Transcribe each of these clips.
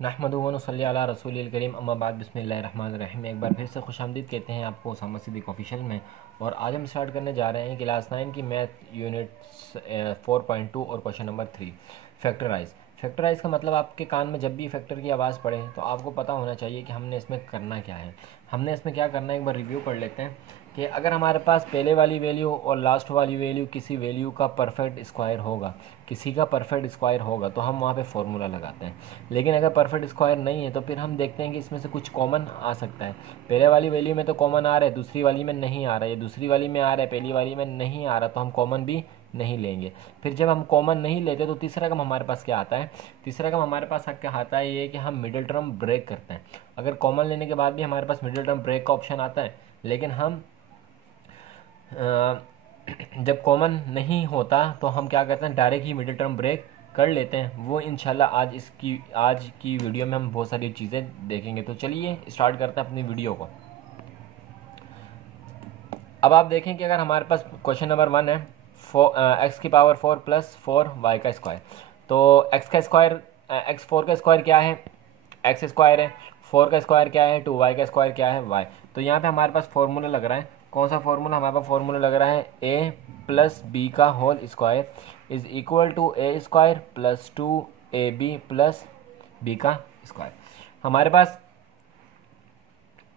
नहमदुहु व नसल्ली अला रसूलिल करीम अम्मा बाद बिस्मिल्लाहिर्रहमानिर्रहीम। एक बार फिर से खुशामदीद कहते हैं आपको उसामा सिद्दीक ऑफिशियल में। और आज हम स्टार्ट करने जा रहे हैं क्लास 9 की मैथ यूनिट 4.2 और क्वेश्चन नंबर 3 फैक्टराइज। फैक्टराइज का मतलब आपके कान में जब भी फैक्टर की आवाज़ पड़े तो आपको पता होना चाहिए कि हमने इसमें करना क्या है। हमने इसमें क्या करना है, एक बार रिव्यू कर लेते हैं कि अगर हमारे पास पहले वाली वैल्यू और लास्ट वाली वैल्यू किसी वैल्यू का परफेक्ट स्क्वायर होगा, किसी का परफेक्ट स्क्वायर होगा तो हम वहाँ पे फॉर्मूला लगाते हैं। लेकिन अगर परफेक्ट स्क्वायर नहीं है तो फिर हम देखते हैं कि इसमें से कुछ कॉमन आ सकता है। पहले वाली वैल्यू में तो कॉमन आ रहा है, दूसरी वाली में नहीं आ रहा है, या दूसरी वाली में आ रहा है पहली वाली में नहीं आ रहा, तो हम कॉमन भी नहीं लेंगे। फिर जब हम कॉमन नहीं लेते तो तीसरा काम हमारे पास क्या आता है, तीसरा काम हमारे पास क्या आता है, ये कि हम मिडिल टर्म ब्रेक करते हैं। अगर कॉमन लेने के बाद भी हमारे पास मिडिल टर्म ब्रेक का ऑप्शन आता है, लेकिन हम जब कॉमन नहीं होता तो हम क्या करते हैं, डायरेक्ट ही मिडिल टर्म ब्रेक कर लेते हैं। वो इंशाल्लाह आज की वीडियो में हम बहुत सारी चीज़ें देखेंगे। तो चलिए स्टार्ट करते हैं अपनी वीडियो को। अब आप देखें कि अगर हमारे पास क्वेश्चन नंबर 1 है एक्स की पावर 4 प्लस 4 वाई का स्क्वायर, तो एक्स का स्क्वायर एक्स 4 का स्क्वायर क्या है, एक्स स्क्वायर है। 4 का स्क्वायर क्या है, 2 वाई का स्क्वायर क्या है, वाई। तो यहाँ पे हमारे पास फॉर्मूला लग रहा है। कौन सा फॉर्मूला हमारे पास फॉर्मूला लग रहा है, ए प्लस बी का whole square is equal to A square plus 2ab plus B का स्क्वायर। हमारे पास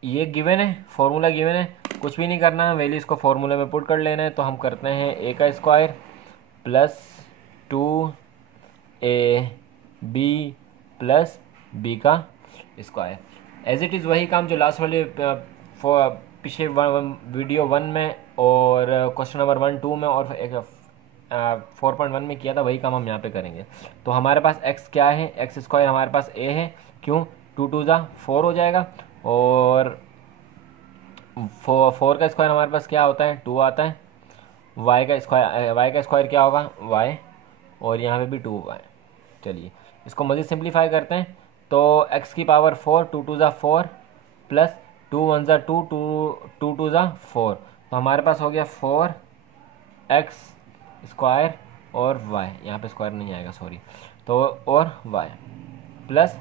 ये गिवन है, फॉर्मूला गिवन है, कुछ भी नहीं करना है, वैल्यू इसको फॉर्मूले में पुट कर लेना है। तो हम करते हैं ए का square plus 2ab plus B का स्क्वायर। एज इट इज़ वही काम जो लास्ट वाले पिछले वीडियो 1 में और क्वेश्चन नंबर 1, 2 में और 4.1 में किया था, वही काम हम यहाँ पे करेंगे। तो हमारे पास x क्या है, एक्स स्क्वायर हमारे पास a है, क्यों 2 2 जा 4 हो जाएगा, और 4 का स्क्वायर हमारे पास क्या होता है, 2 आता है। y का स्क्वायर क्या होगा, y, और यहाँ पे भी 2y। चलिए इसको मज़ीद सिंप्लीफाई करते हैं। तो x की पावर 4, 2 2 जा 4 प्लस 2 1 जा 2, 2 2 जा 4, तो हमारे पास हो गया 4x स्क्वायर और y, यहाँ पे स्क्वायर नहीं आएगा सॉरी, तो और y प्लस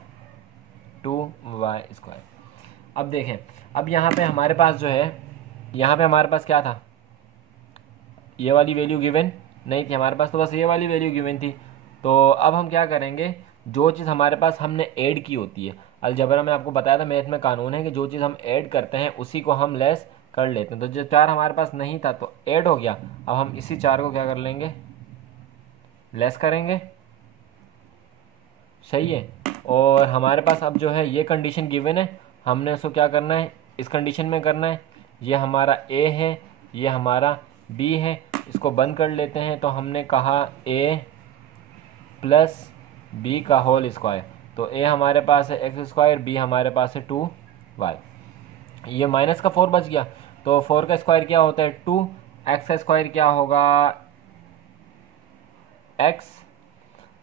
2y स्क्वायर। अब देखें, अब यहाँ पे हमारे पास जो है, यहाँ पे हमारे पास क्या था, ये वाली वैल्यू गिवन नहीं थी हमारे पास, तो बस ये वाली वैल्यू गिवन थी। तो अब हम क्या करेंगे, जो चीज़ हमारे पास हमने ऐड की होती है, अलजबरा में आपको बताया था, मैथ में कानून है कि जो चीज़ हम ऐड करते हैं उसी को हम लेस कर लेते हैं। तो जो 4 हमारे पास नहीं था तो ऐड हो गया, अब हम इसी 4 को क्या कर लेंगे, लेस करेंगे। सही है। और हमारे पास अब जो है ये कंडीशन गिवन है, हमने उसको क्या करना है, इस कंडीशन में करना है। ये हमारा ए है, ये हमारा बी है, इसको बंद कर लेते हैं। तो हमने कहा ए प्लस बी का होल स्क्वायर, तो ए हमारे पास है एक्स स्क्वायर, बी हमारे पास है 2y। ये माइनस का 4 बच गया, तो 4 का स्क्वायर क्या होता है 2, एक्स का स्क्वायर क्या होगा x,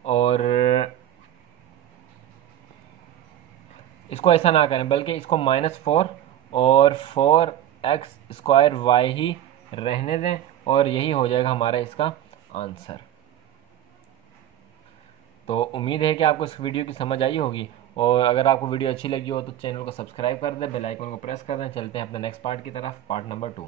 और इसको ऐसा ना करें बल्कि इसको -4 और 4x स्क्वायर वाई ही रहने दें, और यही हो जाएगा हमारा इसका आंसर। तो उम्मीद है कि आपको इस वीडियो की समझ आई होगी, और अगर आपको वीडियो अच्छी लगी हो तो चैनल को सब्सक्राइब कर दें, बेल आइकन को प्रेस कर दें। चलते हैं अपने नेक्स्ट पार्ट की तरफ, पार्ट नंबर 2।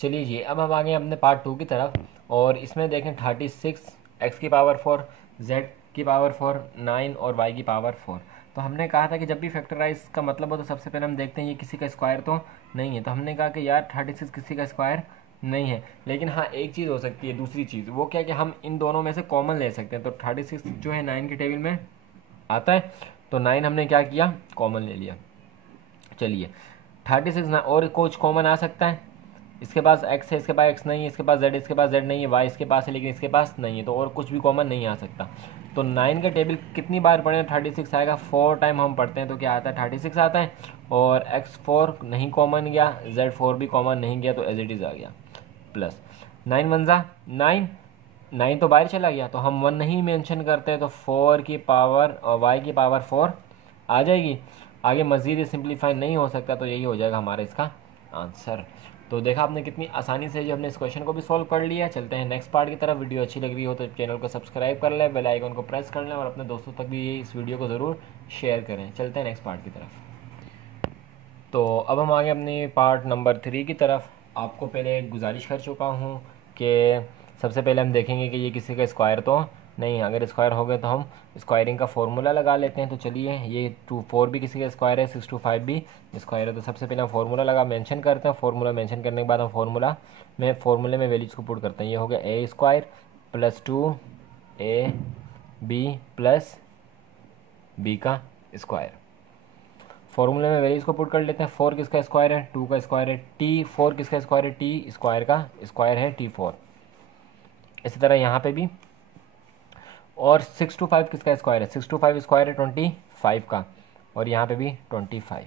चलिए जी, अब हम आ गए अपने पार्ट 2 की तरफ, और इसमें देखें 36 एक्स की पावर 4, जेड की पावर 4, 9 और वाई की पावर 4। तो हमने कहा था कि जब भी फैक्टराइज का मतलब हो तो सबसे पहले हम देखते हैं ये किसी का स्क्वायर तो नहीं है। तो हमने कहा कि यार 36 किसी का स्क्वायर नहीं है, लेकिन हाँ एक चीज़ हो सकती है, दूसरी चीज़ वो क्या कि हम इन दोनों में से कॉमन ले सकते हैं। तो 36 जो है 9 की टेबल में आता है, तो 9 हमने क्या किया, कॉमन ले लिया। चलिए 36 ना, और कुछ कॉमन आ सकता है, इसके पास x है, इसके पास x नहीं है, इसके पास z है, इसके पास z नहीं है, y इसके पास है लेकिन इसके पास नहीं है, तो और कुछ भी कॉमन नहीं आ सकता। तो 9 का टेबल कितनी बार पढ़े, 36 आएगा, 4 टाइम हम पढ़ते हैं तो क्या आता है 36 आता है, और x4 नहीं कॉमन गया, z4 भी कॉमन नहीं गया, तो एज इट इज़ आ गया प्लस 9 1 जा 9, 9 तो बाहर चला गया, तो हम 1 नहीं मेंशन करते, तो 4 की पावर और y की पावर 4 आ जाएगी। आगे मज़ीद सिंप्लीफाई नहीं हो सकता, तो यही हो जाएगा हमारा इसका आंसर। तो देखा आपने कितनी आसानी से जो हमने इस क्वेश्चन को भी सॉल्व कर लिया। चलते हैं नेक्स्ट पार्ट की तरफ। वीडियो अच्छी लग रही हो तो चैनल को सब्सक्राइब कर लें, बेल आइकन को प्रेस कर लें और अपने दोस्तों तक भी इस वीडियो को ज़रूर शेयर करें। चलते हैं नेक्स्ट पार्ट की तरफ। तो अब हम आगे अपनी पार्ट नंबर 3 की तरफ। आपको पहले गुजारिश कर चुका हूँ कि सबसे पहले हम देखेंगे कि ये किसी का स्क्वायर तो नहीं। अगर स्क्वायर हो गए तो हम स्क्वायरिंग का फॉर्मूला लगा लेते हैं। तो चलिए, ये 2 4 भी किसी का स्क्वायर है, 6 2 5 भी स्क्वायर है। तो सबसे पहले हम फार्मूला मेंशन करते हैं। फार्मूला मेंशन करने के बाद हम फार्मूले में वैल्यूज़ को पुट करते हैं। ये हो गया A square plus 2 AB plus B का स्क्वायर। फॉर्मूले में वैल्यूज़ को पुट कर लेते हैं। 4 किसका स्क्वायर है, 2 का स्क्वायर है। T4 किसका स्क्वायर है, T स्क्वायर का स्क्वायर है T4। इसी तरह यहाँ पे भी। और 6 2 5 किसका स्क्वायर है, 6 2 5 स्क्वायर है 25 का, और यहाँ पे भी 25।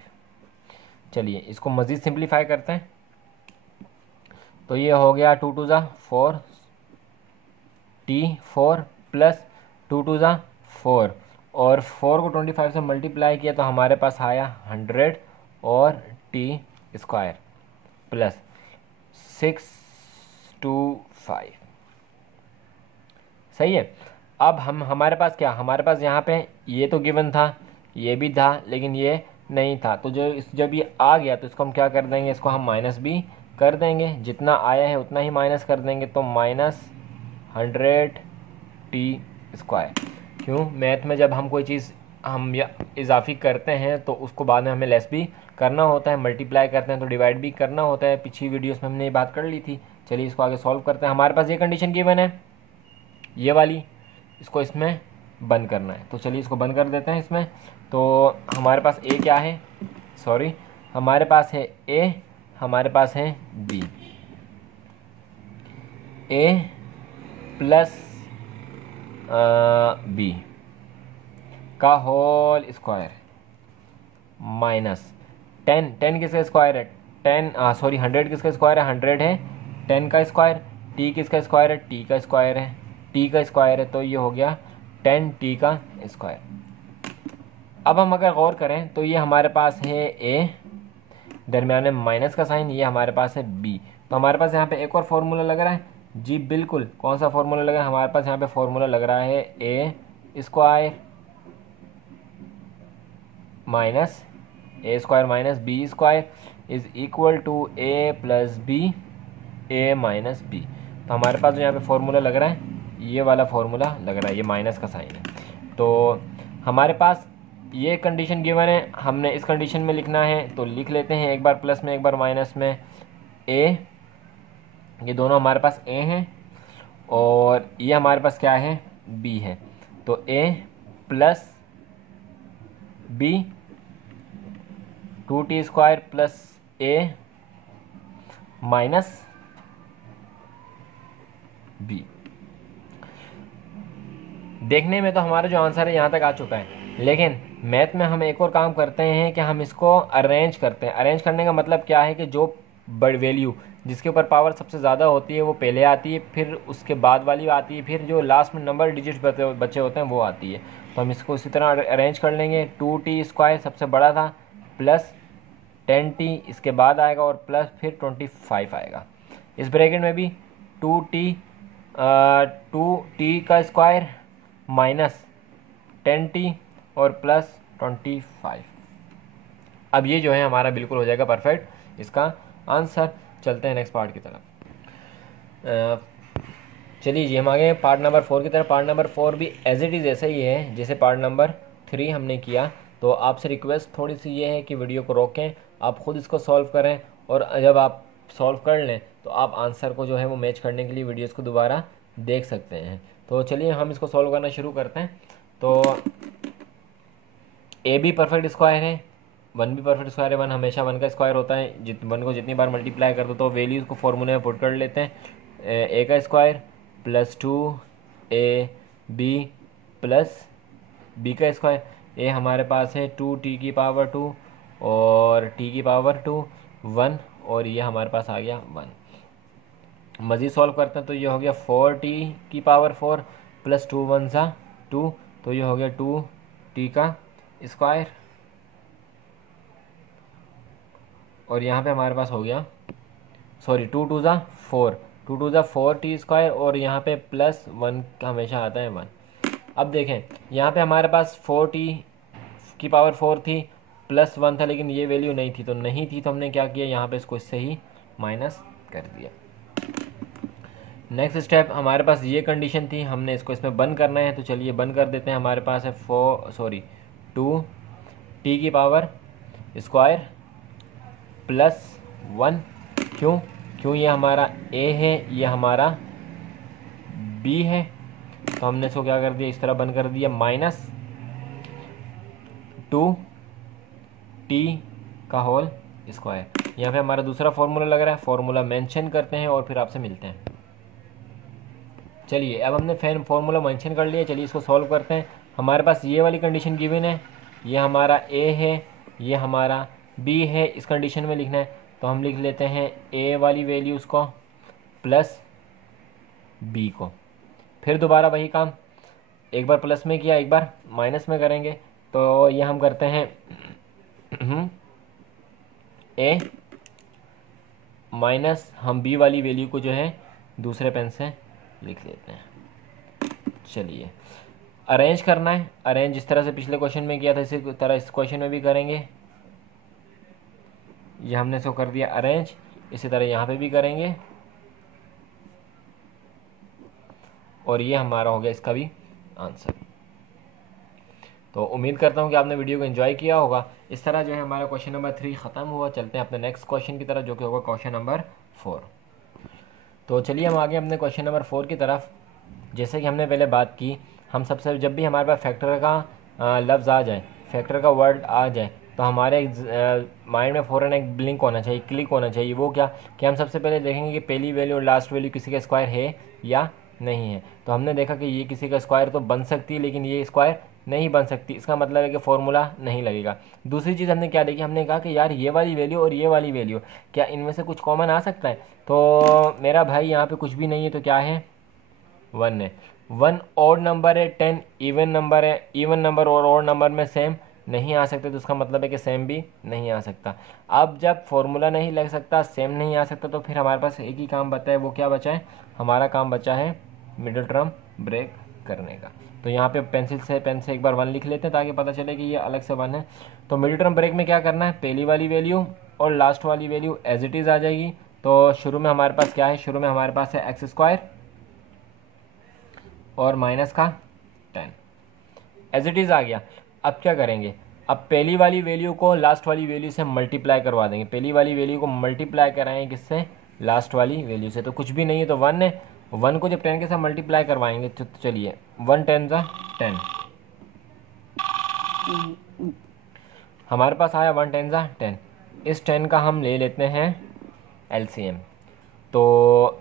चलिए इसको मज़ीद सिंप्लीफाई करते हैं। तो ये हो गया 2 2 4 T4 प्लस 2 2 4, और 4 को 25 से मल्टीप्लाई किया तो हमारे पास आया 100 और T स्क्वायर प्लस 6 2 5। सही है। अब हमारे पास क्या, हमारे पास यहाँ पे ये तो गिवन था, ये भी था, लेकिन ये नहीं था। तो जब ये आ गया तो इसको हम क्या कर देंगे, इसको हम माइनस भी कर देंगे। जितना आया है उतना ही माइनस कर देंगे। तो -100 T स्क्वायर। क्यों, मैथ में जब हम कोई चीज़ हम या इजाफी करते हैं तो उसको बाद में हमें लेस भी करना होता है, मल्टीप्लाई करते हैं तो डिवाइड भी करना होता है। पिछली वीडियोस में हमने ये बात कर ली थी। चलिए इसको आगे सॉल्व करते हैं। हमारे पास ये कंडीशन गिवन है, ये वाली, इसको इसमें बंद करना है। तो चलिए इसको बंद कर देते हैं इसमें। तो हमारे पास ए क्या है, सॉरी, हमारे पास है ए, हमारे पास है बी। ए प्लस बी का होल स्क्वायर माइनस 10 किसका स्क्वायर है, 100 किसका स्क्वायर है, 100 है 10 का स्क्वायर। टी किसका स्क्वायर है, टी का स्क्वायर है, टी का स्क्वायर है। तो ये हो गया 10T का स्क्वायर। अब हम अगर गौर करें तो ये हमारे पास है ए, दरमियान में माइनस का साइन, ये हमारे पास है बी। तो हमारे पास यहाँ पे एक और फार्मूला लग रहा है जी, बिल्कुल। कौन सा फार्मूला लग रहा है, हमारे पास यहाँ पे फार्मूला लग रहा है A square minus B square is equal to A plus B, A minus B. तो हमारे पास जो यहाँ पे फार्मूला लग रहा है ये वाला फार्मूला लग रहा है, ये माइनस का साइन है। तो हमारे पास ये कंडीशन गिवन है, हमने इस कंडीशन में लिखना है तो लिख लेते हैं, एक बार प्लस में एक बार माइनस में। ए, ये दोनों हमारे पास ए हैं और ये हमारे पास क्या है, बी है। तो A plus B 2T square plus A minus B. देखने में तो हमारा जो आंसर है यहाँ तक आ चुका है, लेकिन मैथ में हम एक और काम करते हैं कि हम इसको अरेंज करते हैं। अरेंज करने का मतलब क्या है कि जो बड़ी वैल्यू जिसके ऊपर पावर सबसे ज़्यादा होती है वो पहले आती है, फिर उसके बाद वाली आती है, फिर जो लास्ट में नंबर डिजिट बचे होते हैं वो आती है। तो हम इसको इसी तरह अरेंज कर लेंगे। 2T स्क्वायर सबसे बड़ा था, प्लस 10T इसके बाद आएगा, और प्लस फिर 25 आएगा। इस ब्रैकेट में भी 2T का स्क्वायर माइनस 10T और प्लस 25। अब ये जो है हमारा बिल्कुल हो जाएगा परफेक्ट इसका आंसर। चलते हैं नेक्स्ट पार्ट की तरफ। चलिए जी, हम आगे पार्ट नंबर 4 की तरफ। पार्ट नंबर 4 भी एज इट इज़ ऐसा ही है जैसे पार्ट नंबर 3 हमने किया। तो आपसे रिक्वेस्ट थोड़ी सी ये है कि वीडियो को रोकें, आप खुद इसको सॉल्व करें, और जब आप सॉल्व कर लें तो आप आंसर को जो है वो मैच करने के लिए वीडियोस को दोबारा देख सकते हैं। तो चलिए हम इसको सॉल्व करना शुरू करते हैं। तो ए भी परफेक्ट स्क्वायर है, 1 भी परफेक्ट स्क्वायर है। 1 हमेशा 1 का स्क्वायर होता है, 1 को जितनी बार मल्टीप्लाई कर दो तो वैल्यूज़ को फॉर्मूले में पुट कर लेते हैं। ए का square plus 2AB plus B का स्क्वायर। ए हमारे पास है 2T की पावर 2 और T की पावर 2 1, और ये हमारे पास आ गया 1। मज़ीद सॉल्व करते हैं तो ये हो गया 4T की पावर 4 प्लस 2 1 सा 2, तो ये हो गया 2T का स्क्वायर, और यहाँ पे हमारे पास हो गया सॉरी 2 टू ज़ा 4 टी स्क्वायर, और यहाँ पे +1 हमेशा आता है 1। अब देखें यहाँ पे हमारे पास 4t की पावर 4 थी, +1 था, लेकिन ये वैल्यू नहीं थी, तो हमने क्या किया, यहाँ पे इसको इससे ही माइनस कर दिया। नेक्स्ट स्टेप, हमारे पास ये कंडीशन थी, हमने इसको इसमें बंद करना है, तो चलिए बंद कर देते हैं। हमारे पास है 2t की पावर स्क्वायर +1। क्यों ये हमारा a है, ये हमारा b है, तो हमने इसको क्या कर दिया, इस तरह बंद कर दिया, -2t का होल स्क्वायर। यहाँ पे हमारा दूसरा फॉर्मूला लग रहा है, फॉर्मूला मेंशन करते हैं और फिर आपसे मिलते हैं। चलिए अब हमने फॉर्मूला मेंशन कर लिया, चलिए इसको सॉल्व करते हैं। हमारे पास ये वाली कंडीशन गिवन है, ये हमारा a है, ये हमारा b है, इस कंडीशन में लिखना है, तो हम लिख लेते हैं a वाली वैल्यूज़ को प्लस b को। फिर दोबारा वही काम, एक बार प्लस में किया, एक बार माइनस में करेंगे, तो ये हम करते हैं a माइनस हम b वाली वैल्यू को जो है दूसरे पेन से लिख लेते हैं। चलिए अरेंज करना है, अरेंज जिस तरह से पिछले क्वेश्चन में किया था इसी तरह इस क्वेश्चन में भी करेंगे। ये हमने इसको कर दिया अरेंज, इसी तरह यहाँ पे भी करेंगे, और ये हमारा हो गया इसका भी आंसर। तो उम्मीद करता हूँ कि आपने वीडियो को एंजॉय किया होगा। इस तरह जो है हमारा क्वेश्चन नंबर 3 ख़त्म हुआ। चलते हैं अपने नेक्स्ट क्वेश्चन की तरफ, जो कि होगा क्वेश्चन नंबर 4। तो चलिए हम आगे अपने क्वेश्चन नंबर 4 की तरफ। जैसे कि हमने पहले बात की, हम सबसे जब भी हमारे पास फैक्टर का लफ्ज़ आ जाए, फैक्टर का वर्ड आ जाए, तो हमारे माइंड में फ़ौरन एक ब्लिंक होना चाहिए, क्लिक होना चाहिए। वो क्या कि हम सबसे पहले देखेंगे कि पहली वैल्यू और लास्ट वैल्यू किसी का स्क्वायर है या नहीं है। तो हमने देखा कि ये किसी का स्क्वायर तो बन सकती है, लेकिन ये स्क्वायर नहीं बन सकती, इसका मतलब है कि फॉर्मूला नहीं लगेगा। दूसरी चीज़ हमने क्या देखी, हमने कहा कि यार ये वाली वैल्यू और ये वाली वैल्यू, क्या इनमें से कुछ कॉमन आ सकता है? तो मेरा भाई यहाँ पे कुछ भी नहीं है, तो क्या है, 1 है। 1 ऑड नंबर है, 10 इवन नंबर है। इवन नंबर और ऑड नंबर में सेम नहीं आ सकते, तो उसका मतलब है कि सेम भी नहीं आ सकता। अब जब फॉर्मूला नहीं लग सकता, सेम नहीं आ सकता, तो फिर हमारे पास एक ही काम बचा है। वो क्या बचा है, हमारा काम बचा है मिडिल टर्म ब्रेक करने का। तो यहाँ पे पेन से एक बार 1 लिख लेते हैं, ताकि पता चले कि ये अलग से 1 है। तो मिडिल टर्म ब्रेक में क्या करना है, पहली वाली वैल्यू और लास्ट वाली वैल्यू एज इट इज़ आ जाएगी। तो शुरू में हमारे पास क्या है, शुरू में हमारे पास है एक्स स्क्वायर और माइनस का 10 एज इट इज़ आ गया। अब क्या करेंगे, अब पहली वाली वैल्यू को लास्ट वाली वैल्यू से मल्टीप्लाई करवा देंगे। पहली वाली वैल्यू को मल्टीप्लाई कराएंगे किससे, लास्ट वाली वैल्यू से। तो कुछ भी नहीं है, तो 1 है। 1 को जब 10 के साथ मल्टीप्लाई करवाएंगे, तो चलिए 1 10 10, हमारे पास आया 1 10 10। इस 10 का हम ले लेते हैं एलसीएम। तो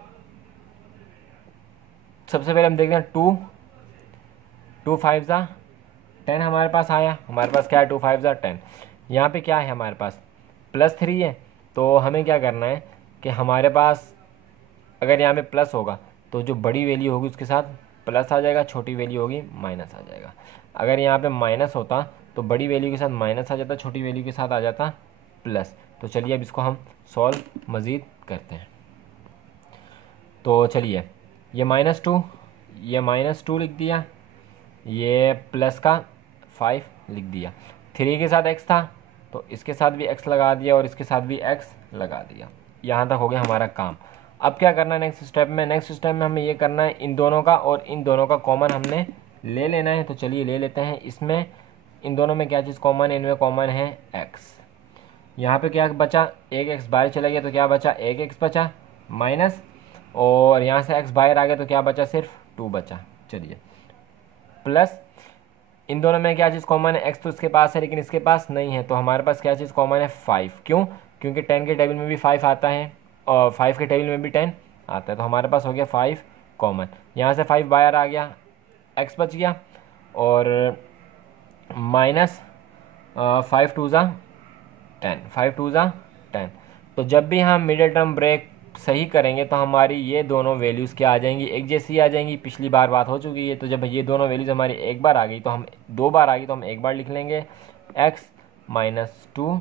सबसे पहले हम देखते हैं 2 5 10 हमारे पास आया। हमारे पास क्या है, 2 5 10। यहाँ पे क्या है, हमारे पास +3 है। तो हमें क्या करना है कि हमारे पास अगर यहाँ पे प्लस होगा, तो जो बड़ी वैल्यू होगी उसके साथ प्लस आ जाएगा, छोटी वैल्यू होगी माइनस आ जाएगा। अगर यहाँ पे माइनस होता, तो बड़ी वैल्यू के साथ माइनस आ जाता, छोटी वैल्यू के साथ आ जाता प्लस। तो चलिए अब इसको हम सॉल्व मज़ीद करते हैं। तो चलिए ये -2, ये -2 लिख दिया, ये प्लस का 5 लिख दिया। 3 के साथ x था, तो इसके साथ भी x लगा दिया और इसके साथ भी x लगा दिया। यहाँ तक हो गया हमारा काम। अब क्या करना है नेक्स्ट स्टेप में, नेक्स्ट स्टेप में हमें ये करना है, इन दोनों का और इन दोनों का कॉमन हमने ले लेना है। तो चलिए ले लेते हैं। इसमें इन दोनों में क्या चीज़ कॉमन है, इनमें कॉमन है x। यहाँ पे क्या बचा, एक x बाहर चला गया, तो क्या बचा, एक x बचा माइनस, और यहाँ से x बाहर आ गया, तो क्या बचा, सिर्फ 2 बचा। चलिए प्लस, इन दोनों में क्या चीज़ कॉमन है, x तो इसके पास है लेकिन इसके पास नहीं है, तो हमारे पास क्या चीज़ कॉमन है, 5। क्यों, क्योंकि 10 के टेबल में भी 5 आता है और 5 के टेबल में भी 10 आता है। तो हमारे पास हो गया 5 कॉमन। यहाँ से 5 बाहर आ गया, x बच गया, और माइनस 5 2 10, 5 2 10। तो जब भी हम मिडिल टर्म ब्रेक सही करेंगे, तो हमारी ये दोनों वैल्यूज़ क्या आ जाएंगी, एक जैसी आ जाएंगी। पिछली बार बात हो चुकी है। तो जब ये दोनों वैल्यूज़ हमारी एक बार आ गई, तो हम 2 बार आ गई, तो हम एक बार लिख लेंगे x -2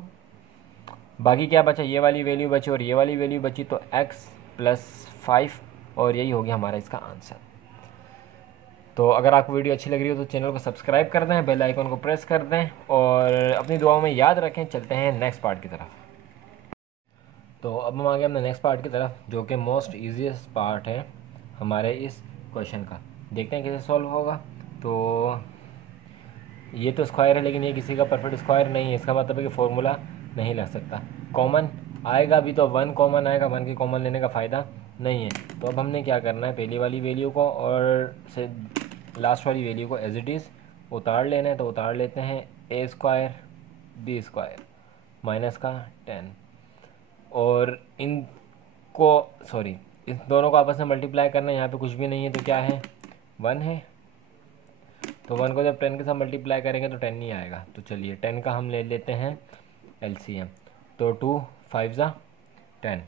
बाकी क्या बचा, ये वाली वैल्यू बची और ये वाली वैल्यू बची, तो x प्लस 5 और यही हो गया हमारा इसका आंसर। तो अगर आपको वीडियो अच्छी लग रही हो तो चैनल को सब्सक्राइब कर दें, बेल आइकन को प्रेस कर दें और अपनी दुआओं में याद रखें। चलते हैं नेक्स्ट पार्ट की तरफ। तो अब हम आ गए अपने नेक्स्ट पार्ट की तरफ, जो कि मोस्ट ईजीएस्ट पार्ट है हमारे इस क्वेश्चन का। देखते हैं कैसे सॉल्व होगा। तो ये तो स्क्वायर है, लेकिन ये किसी का परफेक्ट स्क्वायर नहीं है, इसका मतलब है कि फॉर्मूला नहीं लग सकता। कॉमन आएगा भी तो 1 कॉमन आएगा, 1 की कॉमन लेने का फ़ायदा नहीं है। तो अब हमने क्या करना है, पहली वाली वैल्यू को और से लास्ट वाली वैल्यू को एज इट इज़ उतार लेना है। तो उतार लेते हैं a square b square minus का 10 और इस दोनों को आपस में मल्टीप्लाई करना है। यहाँ पे कुछ भी नहीं है तो क्या है, 1 है। तो 1 को जब 10 के साथ मल्टीप्लाई करेंगे तो 10 नहीं आएगा। तो चलिए 10 का हम ले लेते हैं LCM। तो 2 5 ज़ा 10।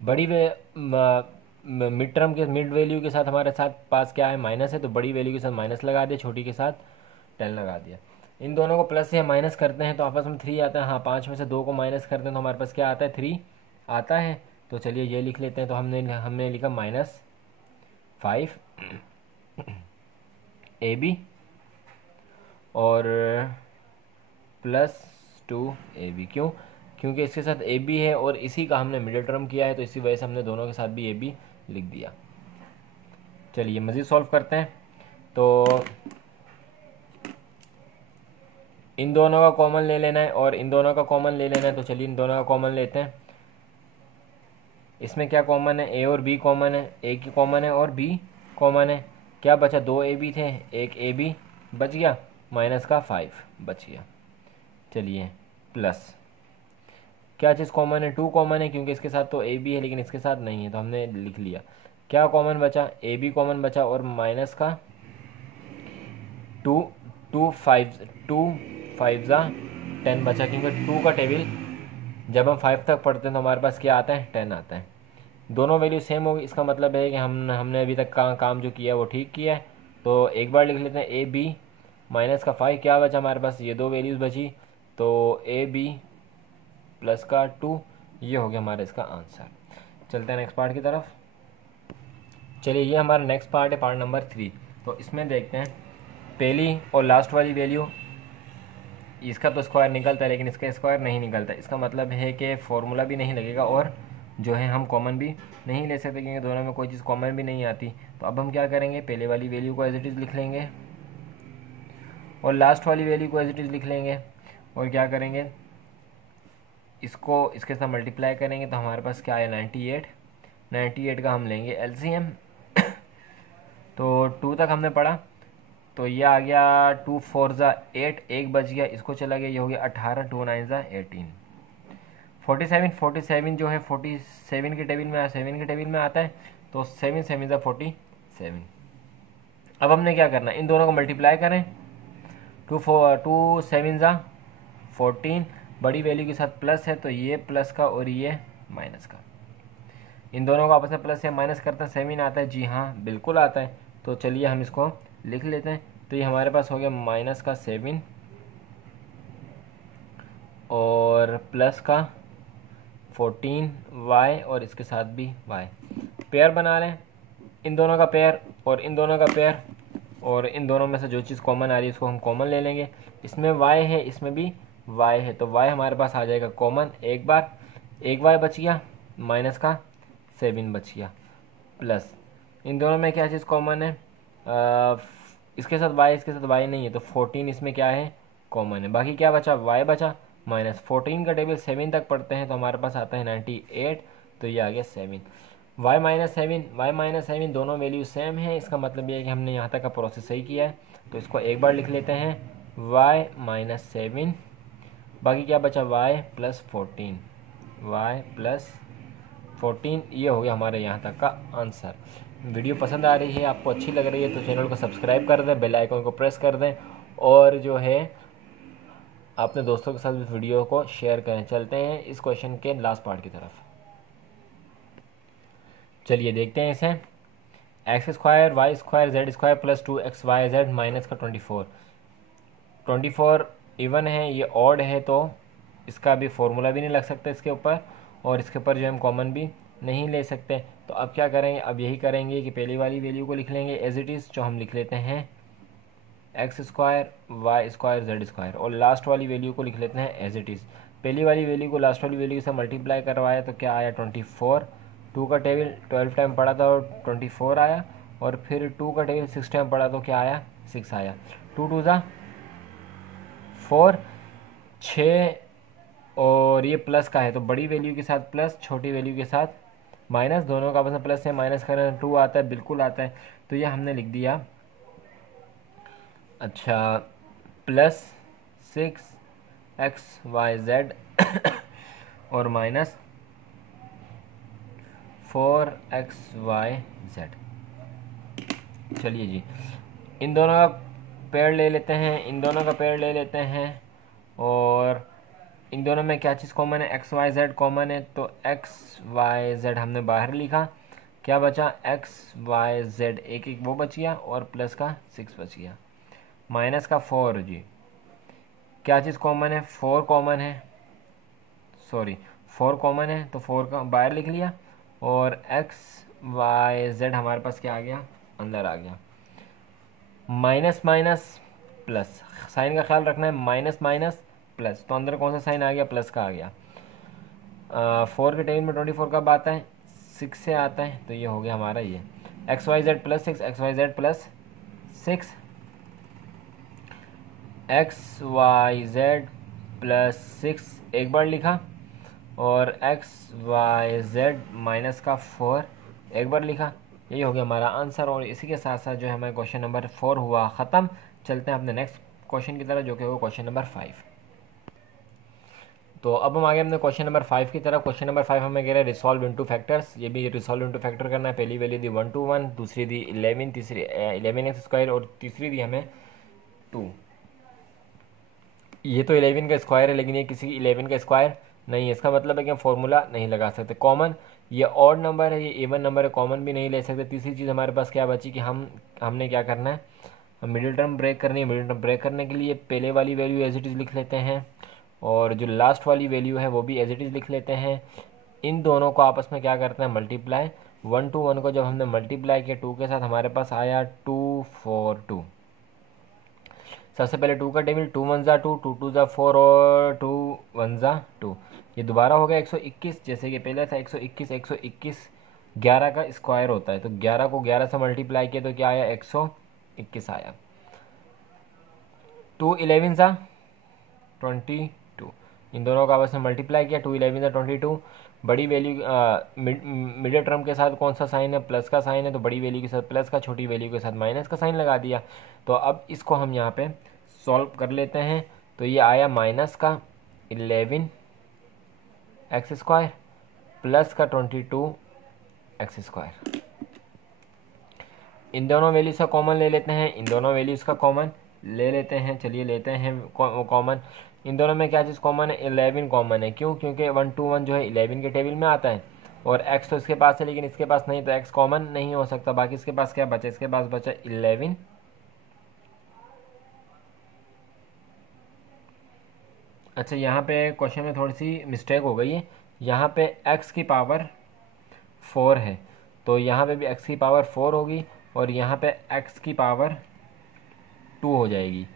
बड़ी मिड टर्म के मिड वैल्यू के साथ हमारे साथ पास क्या है, माइनस है। तो बड़ी वैल्यू के साथ माइनस लगा दिया, छोटी के साथ 10 लगा दिया। इन दोनों को प्लस से माइनस करते हैं तो आपस में 3 आता है। हाँ, 5 में से 2 को माइनस करते हैं तो हमारे पास क्या आता है, 3 आता है। तो चलिए ये लिख लेते हैं। तो हमने लिखा -5 AB और +2 AB। क्यों? क्योंकि इसके साथ AB है और इसी का हमने मिडिल टर्म किया है, तो इसी वजह से हमने दोनों के साथ भी AB लिख दिया। चलिए मज़ीद सॉल्व करते हैं। तो इन दोनों का कॉमन ले लेना है और इन दोनों का कॉमन ले लेना है। तो चलिए इन दोनों का कॉमन लेते हैं। इसमें क्या कॉमन है, a और b कॉमन है, a की कॉमन है और b कॉमन है। क्या बचा, 2 AB थे, एक AB बच गया, माइनस का 5 बच गया। चलिए प्लस क्या चीज़ कॉमन है, 2 कॉमन है, क्योंकि इसके साथ तो AB है लेकिन इसके साथ नहीं है तो हमने लिख लिया। क्या कॉमन बचा, AB कॉमन बचा और माइनस का 2 5 ज़ा 10 बचा, क्योंकि 2 का टेबल जब हम 5 तक पढ़ते हैं तो हमारे पास क्या आता है, 10 आता है। दोनों वैल्यू सेम होगी, इसका मतलब है कि हमने अभी तक का काम जो किया है वो ठीक किया है। तो एक बार लिख लेते हैं AB माइनस का 5। क्या बचा हमारे पास, ये 2 वैल्यूज़ बची। तो AB प्लस का 2, ये हो गया हमारा इसका आंसर। चलते हैं नेक्स्ट पार्ट की तरफ। चलिए ये हमारा नेक्स्ट पार्ट है, पार्ट नंबर 3। तो इसमें देखते हैं पहली और लास्ट वाली वैल्यू, इसका तो स्क्वायर निकलता है लेकिन इसका स्क्वायर नहीं निकलता। इसका मतलब है कि फॉर्मूला भी नहीं लगेगा और जो है हम कॉमन भी नहीं ले सकते, क्योंकि दोनों में कोई चीज़ कॉमन भी नहीं आती। तो अब हम क्या करेंगे, पहले वाली वैल्यू को एज इट इज़ लिख लेंगे और लास्ट वाली वैल्यू को एज इट इज़ लिख लेंगे और क्या करेंगे, इसको इसके साथ मल्टीप्लाई करेंगे तो हमारे पास क्या है, 98 का हम लेंगे LCM। तो 2 तक हमने पढ़ा, तो ये आ गया 2 4 ज़ा 8, एक बच गया, इसको चला गया, ये हो गया 18, 2 9 ज़ा 18। 47 जो है 47 के टेबल में 7 के टेबल में आता है। तो 7 7 ज़ा 47। अब हमने क्या करना, इन दोनों को मल्टीप्लाई करें। 2 7 ज़ा 14, बड़ी वैल्यू के साथ प्लस है तो ये प्लस का और ये माइनस का। इन दोनों को आपस में प्लस या माइनस करते हैं, 7 आता है, जी हाँ बिल्कुल आता है। तो चलिए हम इसको लिख लेते हैं। तो ये हमारे पास हो गया माइनस का 7 और प्लस का 14y और इसके साथ भी y। पेयर बना लें, इन दोनों का पेयर और इन दोनों का पेयर, और इन दोनों में से जो चीज़ कॉमन आ रही है इसको हम कॉमन ले लेंगे। इसमें y है, इसमें भी y है, तो y हमारे पास आ जाएगा कॉमन। एक बार एक y बच गया, माइनस का 7 बच गया, प्लस इन दोनों में क्या चीज़ कॉमन है, इसके साथ y, इसके साथ y नहीं है, तो 14 इसमें क्या है, कॉमन है। बाकी क्या बचा, y बचा, माइनस 14 का टेबल 7 तक पढ़ते हैं तो हमारे पास आता है 98, तो ये आ गया 7। y माइनस 7 दोनों वैल्यू सेम है, इसका मतलब ये है कि हमने यहाँ तक का प्रोसेस सही किया है। तो इसको एक बार लिख लेते हैं, y माइनस 7, बाकी क्या बचा, y प्लस 14, ये हो गया हमारे यहाँ तक का आंसर। वीडियो पसंद आ रही है, आपको अच्छी लग रही है तो चैनल को सब्सक्राइब कर दें, बेल आइकन को प्रेस कर दें और जो है अपने दोस्तों के साथ इस वीडियो को शेयर करें। चलते हैं इस क्वेश्चन के लास्ट पार्ट की तरफ। चलिए देखते हैं इसे। x square Y square Z square plus 2x Y Z minus का 24 इवन है, ये ऑड है तो इसका भी फॉर्मूला भी नहीं लग सकता इसके ऊपर, और इसके ऊपर जो हम कॉमन भी नहीं ले सकते। तो अब क्या करेंगे, अब यही करेंगे कि पहली वाली वैल्यू को लिख लेंगे एज इट इज़, जो हम लिख लेते हैं X square Y square Z square, और लास्ट वाली वैल्यू को लिख लेते हैं एज इट इज़। पहली वाली वैल्यू को लास्ट वाली वैल्यू से मल्टीप्लाई करवाया तो क्या आया 24। 2 का टेबल 12 टाइम पढ़ा था और 24 आया, और फिर 2 का टेबल 6 टाइम पढ़ा तो क्या आया 6 आया। 2 2 ज़ा 4 6, और ये प्लस का है तो बड़ी वैल्यू के साथ प्लस, छोटी वैल्यू के साथ माइनस, दोनों का आपस में प्लस है, माइनस करें 2 आता है, बिल्कुल आता है। तो ये हमने लिख दिया अच्छा +6xyz और -4xyz। चलिए जी, इन दोनों का पेड़ ले लेते हैं, इन दोनों का पेड़ ले लेते हैं, और इन दोनों में क्या चीज़ कॉमन है, एक्स वाई जेड कॉमन है, तो एक्स वाई जेड हमने बाहर लिखा, क्या बचा एक्स वाई जेड, एक एक वो बच गया, और प्लस का 6 बच गया, माइनस का 4 जी, क्या चीज़ कॉमन है, 4 कॉमन है, सॉरी 4 कॉमन है तो 4 का बाहर लिख लिया, और एक्स वाई जेड हमारे पास क्या आ गया, अंदर आ गया। माइनस माइनस प्लस, साइन का ख्याल रखना है, माइनस माइनस प्लस, तो अंदर कौन सा साइन आ गया, प्लस का आ गया। 4 के टेबल में 24 कब आता है, 6 से आता है, तो ये हो गया हमारा ये X Y Z plus 6, X Y Z plus 6, X Y Z plus 6 एक बार लिखा, और एक्स वाई जेड माइनस का 4 एक बार लिखा। यही हो गया हमारा आंसर, और इसी के साथ साथ जो है हमारा क्वेश्चन नंबर 4 हुआ ख़त्म। चलते हैं अपने नेक्स्ट क्वेश्चन की तरफ, जो कि होगा क्वेश्चन नंबर 5। तो अब हम आगे अपने क्वेश्चन नंबर 5 की तरफ। क्वेश्चन नंबर 5 हमें कह रहा है रिसॉल्व इनटू फैक्टर्स। ये भी रिसॉल्व इनटू फैक्टर करना है। पहली वैल्यू दी 1 to 1, दूसरी दी 11, तीसरी 11x², और तीसरी दी हमें 2। ये तो 11 का स्क्वायर है, लेकिन ये किसी 11 का स्क्वायर नहीं है, इसका मतलब है कि हम फॉर्मूला नहीं लगा सकते। कॉमन, ये ऑड नंबर है, ये इवन नंबर है, कॉमन भी नहीं ले सकते। तीसरी चीज़ हमारे पास क्या बची कि हमने क्या करना है, हम मिडिल टर्म ब्रेक करनी है। मिडिल टर्म ब्रेक करने के लिए पहले वाली वैल्यू एज इट इज़ लिख लेते हैं, और जो लास्ट वाली वैल्यू है वो भी एज इट इज़ लिख लेते हैं। इन दोनों को आपस में क्या करते हैं, मल्टीप्लाई। 1 to 1 को जब हमने मल्टीप्लाई किया 2 के साथ, हमारे पास आया 2 4 2। सबसे पहले 2 का टेबल, 2 1 ज़ा 2, 2 2 ज़ा 4, और 2 1 ज़ा 2। ये दोबारा हो गया 121, जैसे कि पहले था 121। 121 11 का स्क्वायर होता है, तो 11 को 11 से मल्टीप्लाई किया तो क्या आया, 121 आया। 2 11 ज़ा 22, इन दोनों का आपस में मल्टीप्लाई किया, 2 11 ज़ा 22। बड़ी वैल्यू मिडिल टर्म के साथ कौन सा साइन है, प्लस का साइन है, तो बड़ी वैल्यू के साथ प्लस का, छोटी वैल्यू के साथ माइनस का साइन लगा दिया। तो अब इसको हम यहाँ पे सॉल्व कर लेते हैं। तो ये आया माइनस का 11 एक्स स्क्वायर प्लस का 22 एक्स स्क्वायर। इन दोनों वैल्यूज़ का कॉमन ले लेते हैं, इन दोनों वैल्यूज़ का कॉमन ले लेते हैं। चलिए लेते हैं कॉमन। इन दोनों में क्या चीज़ कॉमन है, 11 कॉमन है। क्यों, क्योंकि 1 to 1 जो है 11 के टेबल में आता है, और x तो इसके पास है लेकिन इसके पास नहीं, तो x कॉमन नहीं हो सकता। बाकी इसके पास क्या बचा, इसके पास बचा 11। अच्छा, यहाँ पे क्वेश्चन में थोड़ी सी मिस्टेक हो गई है। यहाँ पे x की पावर 4 है, तो यहाँ पे भी x की पावर 4 होगी, और यहाँ पे x की पावर 2 हो जाएगी।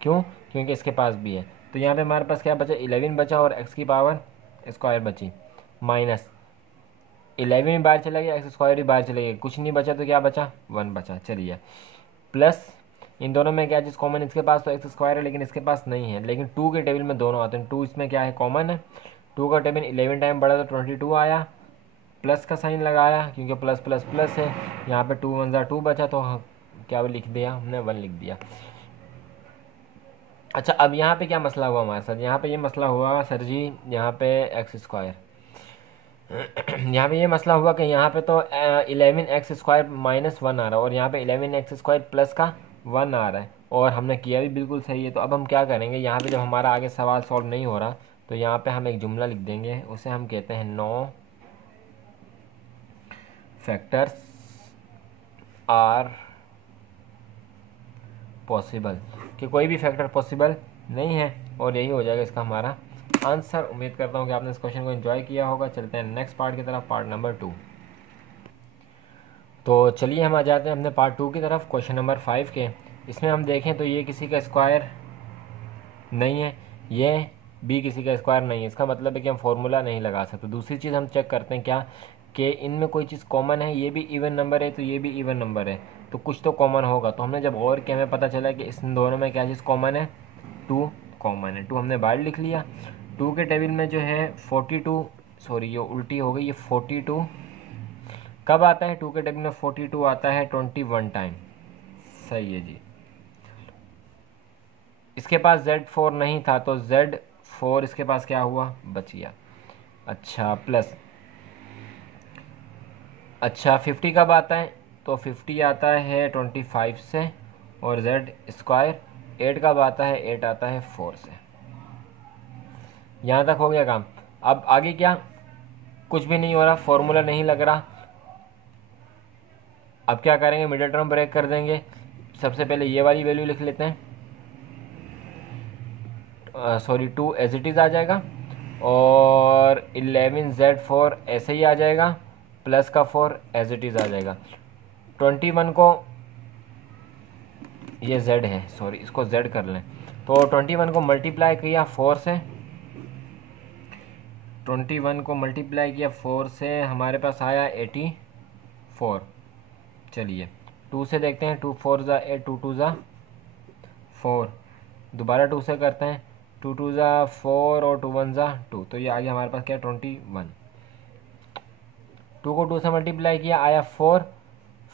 क्यों, क्योंकि इसके पास भी है। तो यहाँ पे हमारे पास क्या बचा, 11 बचा, और x की पावर स्क्वायर बची, माइनस 11 भी बाहर चला गया, एक्स स्क्वायर भी बाहर चला गया, कुछ नहीं बचा, तो क्या बचा, 1 बचा। चलिए प्लस, इन दोनों में क्या चीज़ कॉमन, इसके पास तो एक्स स्क्वायर है लेकिन इसके पास नहीं है, लेकिन 2 के टेबल में दोनों आते हैं। 2 इसमें क्या है, कॉमन है। 2 का टेबल 11 टाइम बढ़ा तो 22 आया, प्लस का साइन लगाया क्योंकि प्लस प्लस प्लस है। यहाँ पे 2 1 ज़ा 2 बचा, तो क्या लिख दिया हमने, 1 लिख दिया। अच्छा, अब यहाँ पे क्या मसला हुआ हमारे साथ, यहाँ पे ये मसला हुआ सर जी, यहाँ पे एक्स स्क्वायर, यहाँ पे ये मसला हुआ कि यहाँ पे तो 11 एक्स स्क्वायर माइनस 1 आ रहा है, और यहाँ पे 11 एक्स स्क्वायर प्लस का 1 आ रहा है, और हमने किया भी बिल्कुल सही है। तो अब हम क्या करेंगे, यहाँ पे जब हमारा आगे सवाल सॉल्व नहीं हो रहा, तो यहाँ पे हम एक जुमला लिख देंगे, उसे हम कहते हैं नो फैक्टर्स आर पॉसिबल, कि कोई भी फैक्टर पॉसिबल नहीं है, और यही हो जाएगा इसका हमारा आंसर। उम्मीद करता हूँ कि आपने इस क्वेश्चन को एंजॉय किया होगा। चलते हैं नेक्स्ट पार्ट की तरफ, पार्ट नंबर 2। तो चलिए हम आ जाते हैं अपने पार्ट 2 की तरफ, क्वेश्चन नंबर 5 के। इसमें हम देखें तो ये किसी का स्क्वायर नहीं है, ये भी किसी का स्क्वायर नहीं है। इसका मतलब है कि हम फॉर्मूला नहीं लगा सकते। दूसरी चीज़ हम चेक करते हैं क्या, कि इनमें कोई चीज़ कॉमन है। ये भी इवन नंबर है तो ये भी इवन नंबर है, तो कुछ तो कॉमन होगा। तो हमने जब और किया हमें पता चला कि इस दोनों में क्या चीज़ कॉमन है, 2 कॉमन है। 2 हमने बाहर लिख लिया। 2 के टेबल में जो है 42, सॉरी ये उल्टी हो गई, ये 42 कब आता है, 2 के टेबल में 42 आता है 21 टाइम। सही है जी। इसके पास Z4 नहीं था तो Z4 इसके पास क्या हुआ, बच गया। अच्छा प्लस, अच्छा 50 कब आता है, तो 50 आता है 25 से, और Z स्क्वायर 8 कब आता है, 8 आता है 4 से। यहाँ तक हो गया काम। अब आगे क्या, कुछ भी नहीं हो रहा, फॉर्मूला नहीं लग रहा। अब क्या करेंगे, मिडिल टर्म ब्रेक कर देंगे। सबसे पहले ये वाली वैल्यू लिख लेते हैं, सॉरी 2 एज इट इज़ आ जाएगा, और 11Z4 ऐसे ही आ जाएगा, प्लस का 4 एज इट इज़ आ जाएगा। 21 को, ये Z है, सॉरी इसको Z कर लें, तो 21 को मल्टीप्लाई किया 4 से, 21 को मल्टीप्लाई किया 4 से, हमारे पास आया 84। चलिए 2 से देखते हैं, 2 4 ज़ा 8, 2 2 ज़ा 4, दोबारा 2 से करते हैं, 2 2 ज़ा 4 और 2 1 ज़ा 2, तो ये आ गया हमारे पास क्या, 21। 2 को 2 से मल्टीप्लाई किया, आया 4,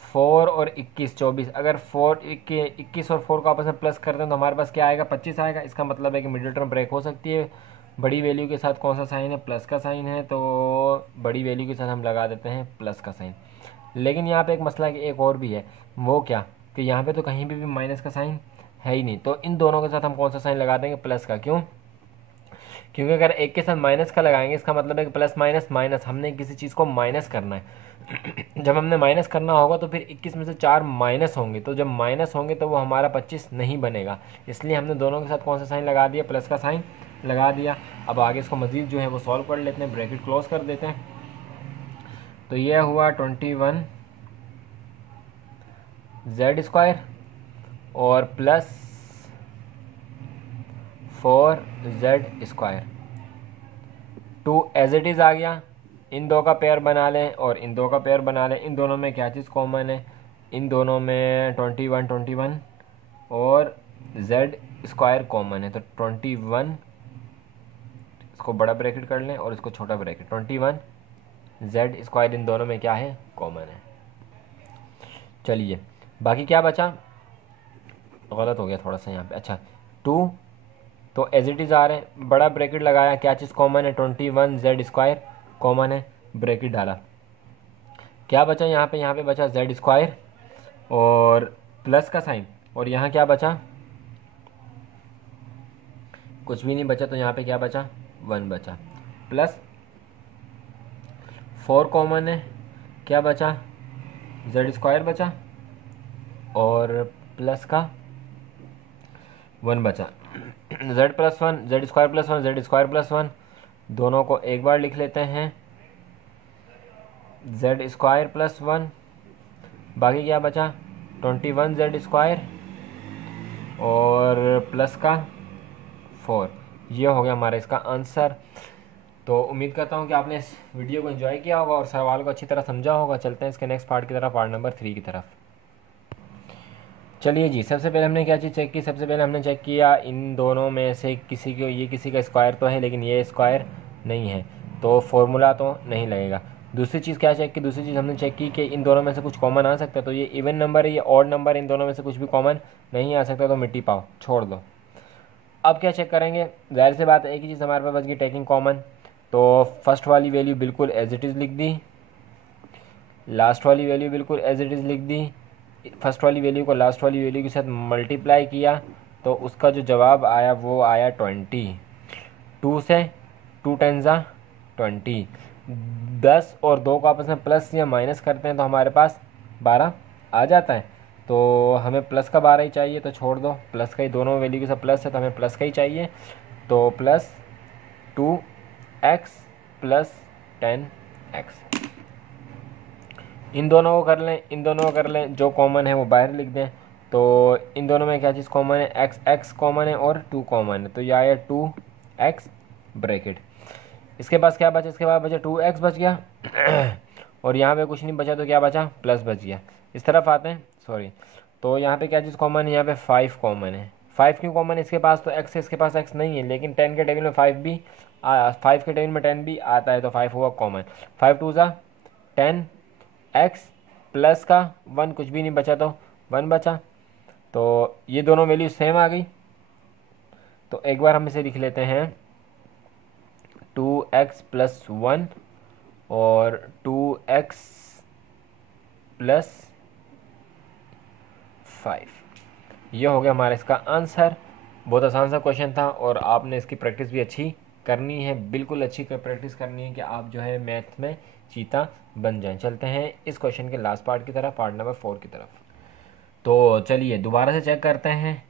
4 और 21 24। अगर 21 और 4 को आपस में प्लस करते हैं तो हमारे पास क्या आएगा, 25 आएगा। इसका मतलब है कि मिडिल टर्म ब्रेक हो सकती है। बड़ी वैल्यू के साथ कौन सा साइन है, प्लस का साइन है, तो बड़ी वैल्यू के साथ हम लगा देते हैं प्लस का साइन। लेकिन यहाँ पे एक मसला कि एक और भी है, वो क्या, कि यहाँ पे तो कहीं भी माइनस का साइन है ही नहीं, तो इन दोनों के साथ हम कौन सा साइन लगा देंगे, प्लस का। क्यों, क्योंकि अगर एक के साथ माइनस का लगाएंगे इसका मतलब है कि प्लस माइनस माइनस, हमने किसी चीज़ को माइनस करना है। जब हमने माइनस करना होगा तो फिर 21 में से 4 माइनस होंगे, तो जब माइनस होंगे तो वो हमारा 25 नहीं बनेगा। इसलिए हमने दोनों के साथ कौन सा साइन लगा दिया, प्लस का साइन लगा दिया। अब आगे इसको मज़ीद जो है वो सॉल्व कर लेते हैं, ब्रैकेट क्लोज कर देते हैं। तो यह हुआ 21 Z स्क्वायर और plus 4Z square. 2 as it is आ गया, इन दो का पेयर बना लें और इन दो का पेयर बना लें। इन दोनों में क्या चीज़ कॉमन है, इन दोनों में 21 21 और Z स्क्वायर कॉमन है, तो 21, इसको बड़ा ब्रैकेट कर लें और इसको छोटा ब्रैकेट, 21 Z स्क्वायर इन दोनों में क्या है, कॉमन है। चलिए बाकी क्या बचा, गलत हो गया थोड़ा सा यहाँ पे। अच्छा 2 तो एज इट इज़ आ रहे हैं, बड़ा ब्रैकेट लगाया, क्या चीज़ कॉमन है, 21 Z स्क्वायर कॉमन है, ब्रैकेट डाला। क्या बचा यहाँ पे बचा Z स्क्वायर और प्लस का साइन, और यहाँ क्या बचा, कुछ भी नहीं बचा, तो यहाँ पे क्या बचा, 1 बचा, प्लस 4 कॉमन है, क्या बचा, Z स्क्वायर बचा और प्लस का 1 बचा। Z plus 1, Z square plus 1, Z square plus 1, दोनों को एक बार लिख लेते हैं, Z स्क्वायर प्लस 1, बाकी क्या बचा, 21 Z स्क्वायर और प्लस का 4। ये हो गया हमारा इसका आंसर। तो उम्मीद करता हूँ कि आपने इस वीडियो को एंजॉय किया होगा और सवाल को अच्छी तरह समझा होगा। चलते हैं इसके नेक्स्ट पार्ट की तरफ, पार्ट नंबर 3 की तरफ। चलिए जी, सबसे पहले हमने क्या चीज़ चेक की, सबसे पहले हमने चेक किया इन दोनों में से किसी को, ये किसी का स्क्वायर तो है लेकिन ये स्क्वायर नहीं है, तो फॉर्मूला तो नहीं लगेगा। दूसरी चीज़ क्या चेक की, दूसरी चीज़ हमने चेक की कि इन दोनों में से कुछ कॉमन आ सकता है, तो ये इवन नंबर है, ये ऑड नंबर, इन दोनों में से कुछ भी कॉमन नहीं आ सकता, तो मिट्टी पाओ, छोड़ दो। अब क्या चेक करेंगे, जाहिर सी बात है एक ही चीज़ हमारे पास बच गई, टेकिंग कॉमन। तो फर्स्ट वाली वैल्यू बिल्कुल एज इट इज़ लिख दी, लास्ट वाली वैल्यू बिल्कुल एज इट इज़ लिख दी। फर्स्ट वाली वैल्यू को लास्ट वाली वैल्यू के साथ मल्टीप्लाई किया तो उसका जो जवाब आया वो आया 20। 2 से 2 10 ज़ा 20, 10 और 2 को आपस में प्लस या माइनस करते हैं तो हमारे पास 12 आ जाता है। तो हमें प्लस का 12 ही चाहिए, तो छोड़ दो, प्लस का ही, दोनों वैल्यू के साथ प्लस है तो हमें प्लस का ही चाहिए। तो प्लस 2x प्लस 10x। इन दोनों को कर लें, इन दोनों को कर लें, जो कॉमन है वो बाहर लिख दें। तो इन दोनों में क्या चीज़ कॉमन है, x कॉमन है और 2 कॉमन है, तो यह आया 2x ब्रैकेट। इसके पास क्या बचा, इसके बाद बचा 2x बच गया और यहाँ पे कुछ नहीं बचा तो क्या बचा, प्लस बच गया। इस तरफ आते हैं, सॉरी, तो यहाँ पे क्या चीज़ कॉमन है, यहाँ पे 5 कॉमन है। 5 क्यों कॉमन है, इसके पास तो x है, इसके पास x नहीं है, लेकिन 10 के टेबल में 5 भी 5 के टेबल में 10 भी आता है, तो 5 हुआ कॉमन। 5 2 ज़ा 10, x प्लस का 1, कुछ भी नहीं बचा तो 1 बचा। तो ये दोनों वैल्यू सेम आ गई। तो एक बार हम इसे लिख लेते हैं 2x प्लस 1 और 2x प्लस 5। ये हो गया हमारा इसका आंसर। बहुत आसान सा क्वेश्चन था और आपने इसकी प्रैक्टिस भी अच्छी करनी है, बिल्कुल अच्छी प्रैक्टिस करनी है कि आप जो है मैथ में चीता बन जाएं। चलते हैं इस क्वेश्चन के लास्ट पार्ट की तरफ, पार्ट नंबर 4 की तरफ। तो चलिए दोबारा से चेक करते हैं।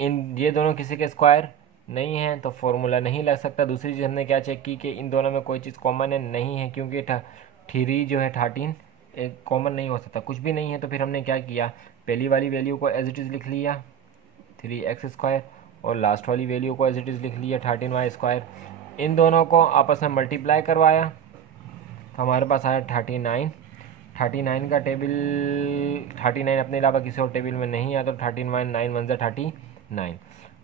ये दोनों किसी के स्क्वायर नहीं है तो फॉर्मूला नहीं लग सकता। दूसरी चीज़ हमने क्या चेक की कि इन दोनों में कोई चीज़ कॉमन है, नहीं है, क्योंकि 3 जो है 13 एक कॉमन नहीं हो सकता, कुछ भी नहीं है। तो फिर हमने क्या किया, पहली वाली वैल्यू को एज इट इज़ लिख लिया 3x², और लास्ट वाली वैल्यू को एज इट इज़ लिख लिया 13y²। इन दोनों को आपस में मल्टीप्लाई करवाया तो हमारे पास आया 39। 39 का टेबल, 39 अपने अलावा किसी और टेबल में नहीं आया, तो 39 9 1 39।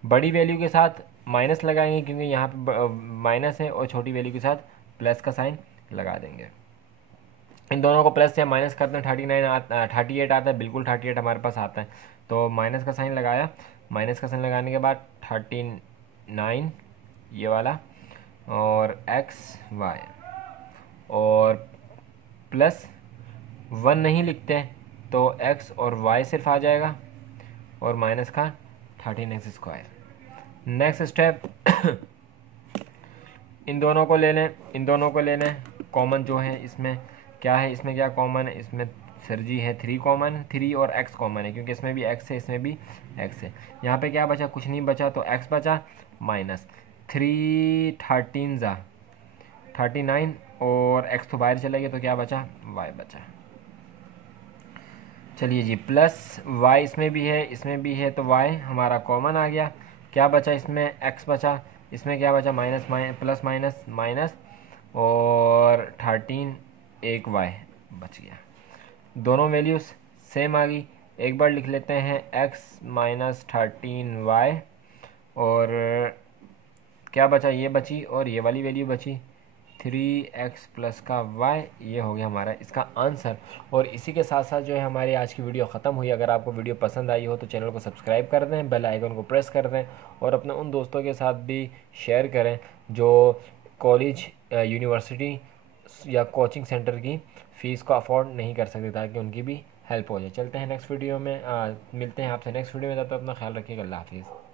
बड़ी वैल्यू के साथ माइनस लगाएंगे क्योंकि यहाँ पे माइनस है, और छोटी वैल्यू के साथ प्लस का साइन लगा देंगे। इन दोनों को प्लस या माइनस करते हैं, 38 आता है, बिल्कुल 38 हमारे पास आता है। तो माइनस का साइन लगाया, माइनस का साइन लगाने के बाद 39 ये वाला और xy, और प्लस 1 नहीं लिखते तो x और y सिर्फ आ जाएगा, और माइनस का 13x²। नेक्स्ट स्टेप इन दोनों को ले लें, इन दोनों को ले लें। कॉमन जो है इसमें क्या है, इसमें क्या कॉमन है, इसमें सर जी है 3 कॉमन, 3 और x कॉमन है, क्योंकि इसमें भी x है, इसमें भी x है। यहाँ पे क्या बचा, कुछ नहीं बचा, तो x बचा माइनस 3 13 ज़ा 39, और x तो बाहर चला गया तो क्या बचा, y बचा। चलिए जी, प्लस y इसमें भी है, इसमें भी है, तो y हमारा कॉमन आ गया। क्या बचा इसमें, x बचा, इसमें क्या बचा, माइनस प्लस माइनस माइनस, और 13 एक y बच गया। दोनों वैल्यूज़ सेम आ गई। एक बार लिख लेते हैं x माइनस 13y, और क्या बचा, ये बची, और ये वाली वैल्यू बची 3x प्लस का y। ये हो गया हमारा इसका आंसर। और इसी के साथ साथ जो है हमारी आज की वीडियो ख़त्म हुई। अगर आपको वीडियो पसंद आई हो तो चैनल को सब्सक्राइब कर दें, बेल आइकन को प्रेस कर दें, और अपने उन दोस्तों के साथ भी शेयर करें जो कॉलेज, यूनिवर्सिटी या कोचिंग सेंटर की फ़ीस को अफोर्ड नहीं कर सकते, ताकि उनकी भी हेल्प हो जाए। चलते हैं नेक्स्ट वीडियो में, मिलते हैं आपसे नेक्स्ट वीडियो में। तब तक अपना ख्याल रखिएगा। अल्लाह हाफिज़।